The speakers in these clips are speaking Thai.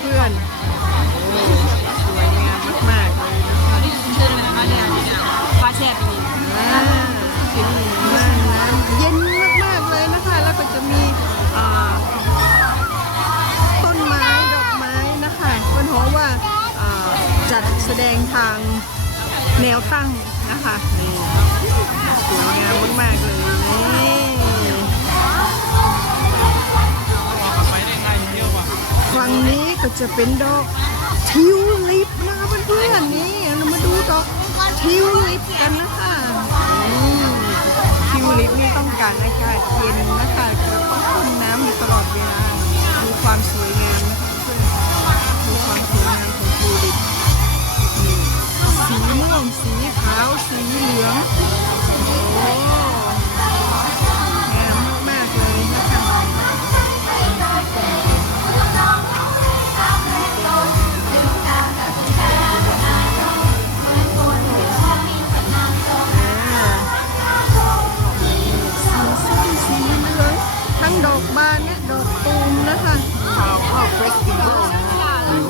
เพื่อนๆโอ้สวยงามมากๆเลยนะคะเชิญนะคะเนี่ยเนี่ยฟ้าแช่ไปนี่อ่าถึงม่านน้ำเย็นมากๆเลยนะคะ แล้วก็จะมีอ่าต้นไม้ดอกไม้นะคะเพื่อนบอว่าอ่าจัดแสดงทางแนวตั้งนะคะนี่สวยงามมากๆเลย ฝั่งนี้ก็จะเป็นดอกทิวลิปนะคะเพื่อนๆนี่เรามาดูดอกทิวลิปกันนะคะทิวลิปนี่ต้องการอากาศเย็นนะคะจะต้องพ่นน้ำอยู่ตลอดเวลาดูความส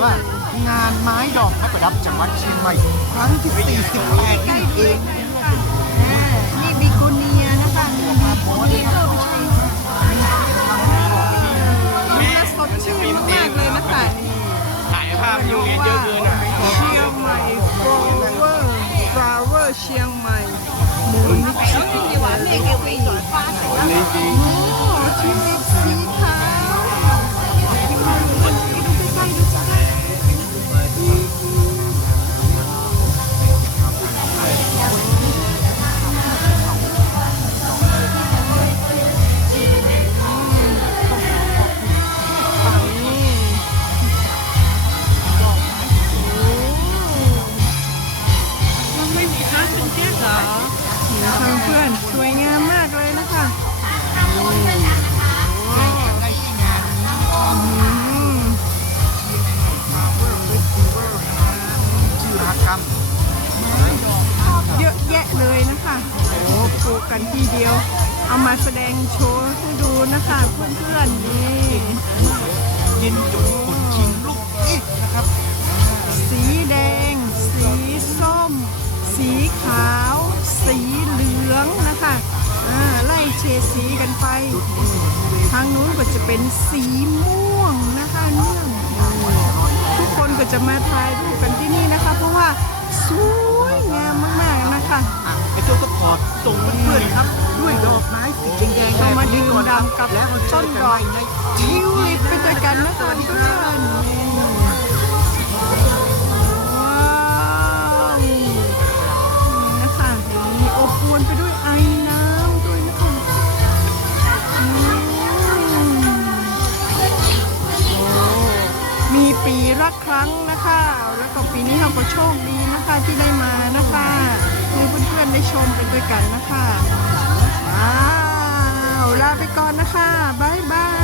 ว่า งานไม้ดอกไม้ประดับจังหวัดเชียงใหม่ครั้งที่ 48นั่นเองนี่บิโกเนียนะคะนี่บิโกเนียดูแล้วสดชื่นมากๆเลยนะคะถ่ายภาพอยู่เยอะเกินอะเชียงใหม่ flower flower เชียงใหม่มูลนิธิดีว่เมฆเอวีฟ้าสวยจริงโอ้ทิว กันทีเดียว เอามาแสดงโชว์ให้ดูนะคะเพื่อนๆนี่เย็นจุดคนชิงลูกอีกนะครับ สีแดง สีส้ม สีขาว สีเหลืองนะคะอ่าไล่เฉดสีกันไป ทางนู้นก็จะเป็นสีม่วงนะคะเนี่ยทุกคนก็จะมาถ่ายรูปกันที่นี่นะคะ เพราะว่า อดส่งเพื่อนๆครับ ด้วยดอกไม้สีแดงๆเรามาแบบนี้ดื่มก่อนครับดำแล้วมาเจต้อนกันใหม่ในทิวลิปไปด้วยกันนะคะเพื่อนว้าวนี่นะคะมีอบอวนไปด้วยไอน้ำด้วยนะคะอืมโอ้มีปีละครั้งนะคะ แล้วก็ปีนี้เราก็โชคดีนะคะที่ได้มานะคะ คือเพื่อนๆได้ชมไปด้วยกันนะคะว้าวลาไปก่อนนะคะบ๊ายบาย